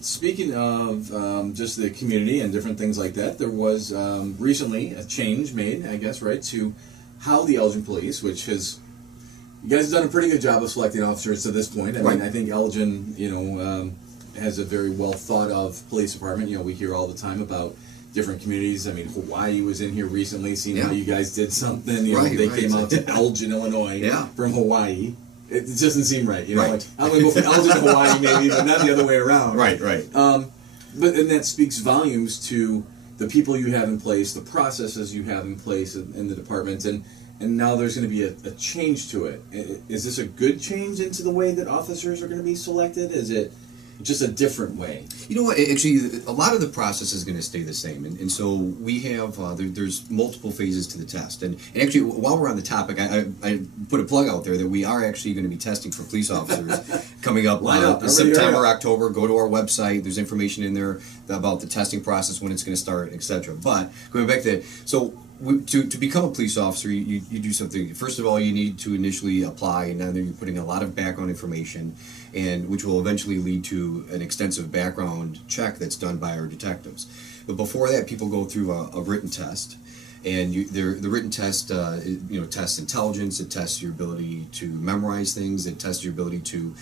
Speaking of just the community and different things like that, there was recently a change made, I guess, right, to how the Elgin Police, which has, you guys have done a pretty good job of selecting officers to this point. I mean, I think Elgin, has a very well thought of police department. You know, we hear all the time about different communities. I mean, Hawaii was in here recently, seeing how you guys did something. You know, they came out to Elgin, Illinois from Hawaii. It doesn't seem right, you know. Like, I'm going to go from Elgin to Hawaii, maybe, but not the other way around. Right. And that speaks volumes to the people you have in place, the processes you have in place in the department, and now there's going to be a change to it. Is this a good change into the way that officers are going to be selected? Is it just a different way? You know what, actually, a lot of the process is going to stay the same, and so we have, there's multiple phases to the test, and actually, while we're on the topic, I put a plug out there that we are actually going to be testing for police officers coming up September, October. Go to our website, there's information in there about the testing process, when it's going to start, etc. But going back to to become a police officer, you do something. First of all, you need to initially apply, and then you're putting a lot of background information, and which will eventually lead to an extensive background check that's done by our detectives. But before that, people go through a written test, and the written test tests intelligence. It tests your ability to memorize things. It tests your ability to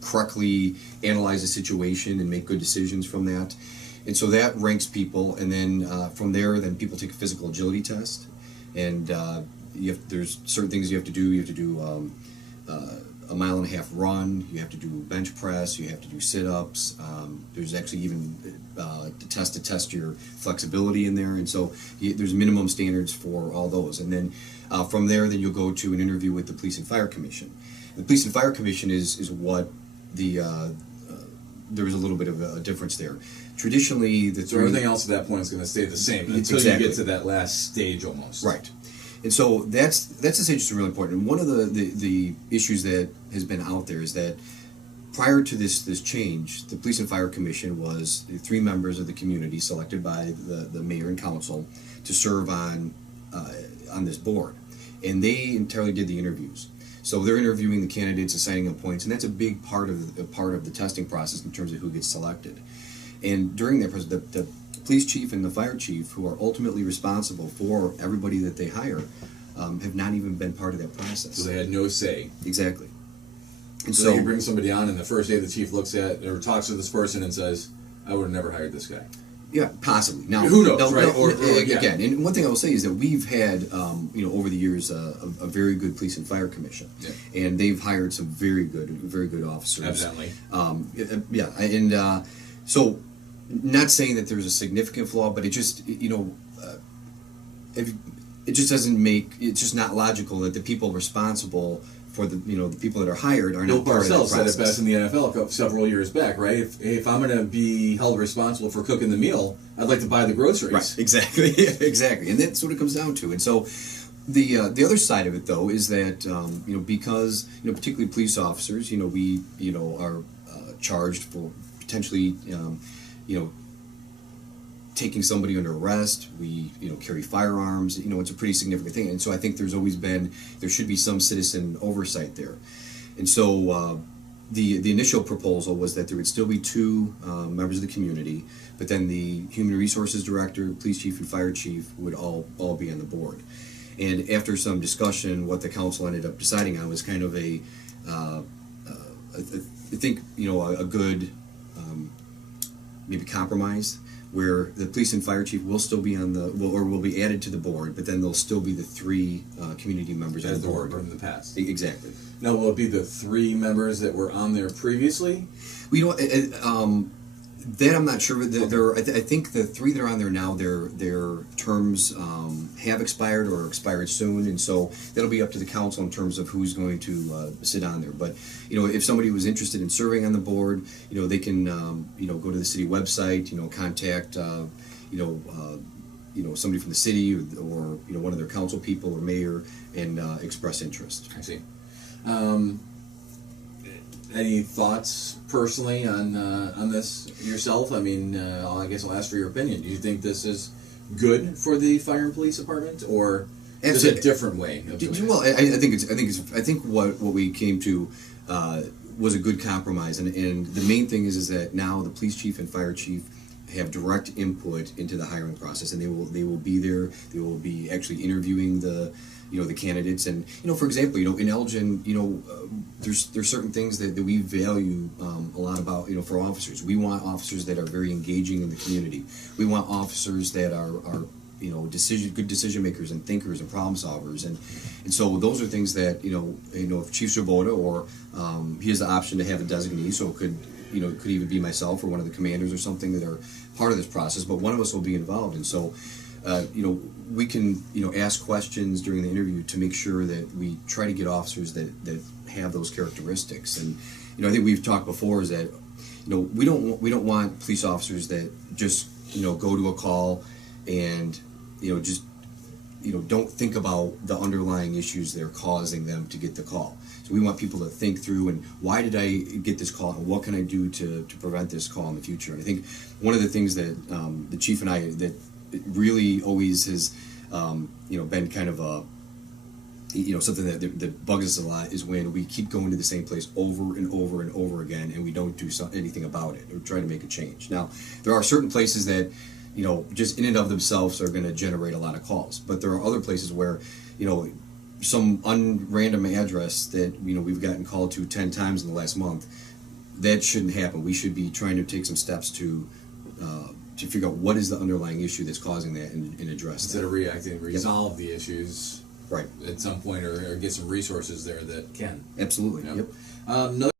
correctly analyze a situation and make good decisions from that. And so that ranks people, and then from there, then people take a physical agility test, and there's certain things you have to do. You have to do a 1.5 mile run. You have to do bench press. You have to do sit-ups. There's actually even a test to test your flexibility in there, and so there's minimum standards for all those. And then from there, then you'll go to an interview with the Police and Fire Commission. The Police and Fire Commission is what there's a little bit of a difference there. Traditionally, everything else at that point is going to stay the same until you get to that last stage almost. Right. And so that's the stage that's really important. And one of the issues that has been out there is that prior to this change, the Police and Fire Commission was the 3 members of the community selected by the mayor and council to serve on this board, and they entirely did the interviews. So they're interviewing the candidates, assigning them points, and that's a big part of the testing process in terms of who gets selected. And during that process, the police chief and the fire chief, who are ultimately responsible for everybody that they hire, have not even been part of that process. So they had no say. Exactly. And so you bring somebody on, and the first day the chief looks at or talks to this person and says, "I would have never hired this guy." Yeah, possibly. Now, who knows, right? Or again, and one thing I will say is that we've had, over the years, a very good police and fire commission, and they've hired some very good officers. Evidently. So, not saying that there's a significant flaw, but it just, it just doesn't make. It's just not logical that the people responsible for the people that are hired are not part of that process. Bill Parcells said it best in the NFL several years back, right? If I'm going to be held responsible for cooking the meal, I'd like to buy the groceries. Right, exactly, exactly, and that's what it comes down to. And so, the other side of it, though, is that because particularly police officers, we are charged for potentially taking somebody under arrest. We carry firearms. It's a pretty significant thing, and so I think there should be some citizen oversight there. And so the initial proposal was that there would still be 2 members of the community, but then the human resources director, police chief, and fire chief would all be on the board. And after some discussion, what the council ended up deciding on was kind of a good maybe compromise, where the police and fire chief will still be will be added to the board, but then there'll still be the 3 community members on the board from the past. Exactly. Now, will it be the 3 members that were on there previously? That I'm not sure. I think the 3 that are on there now, their terms have expired or expired soon, and so that'll be up to the council in terms of who's going to sit on there. But if somebody was interested in serving on the board, they can go to the city website, contact somebody from the city or one of their council people or mayor and express interest. I see. Any thoughts personally on this yourself? I mean, I guess I'll ask for your opinion. Do you think this is good for the fire and police department, or is it a different way of doing it? Well, I think what we came to was a good compromise. And the main thing is that now the police chief and fire chief have direct input into the hiring process, and they will be there. They will be actually interviewing the candidates. And for example, in Elgin, there's certain things that we value a lot about, for officers. We want officers that are very engaging in the community. We want officers that are good decision makers and thinkers and problem solvers. And so those are things that if Chief Swoboda, or he has the option to have a designee, so it could even be myself or one of the commanders or something that are part of this process, but one of us will be involved. And so we can ask questions during the interview to make sure that we try to get officers that have those characteristics. And I think we've talked before is that we don't want police officers that just go to a call and just don't think about the underlying issues that are causing them to get the call. So we want people to think through, and why did I get this call, and what can I do to prevent this call in the future? And I think one of the things that the chief and I, that really always has been kind of a something that bugs us a lot, is when we keep going to the same place over and over and over again, and we don't do anything about it or try to make a change. Now, there are certain places that just in and of themselves are going to generate a lot of calls, but there are other places where some random address that we've gotten called to 10 times in the last month, that shouldn't happen. We should be trying to take some steps to figure out what is the underlying issue that's causing that and address instead that. of reacting, resolve the issues right at some point, or get some resources there that can. Absolutely. Yep. Yep. Another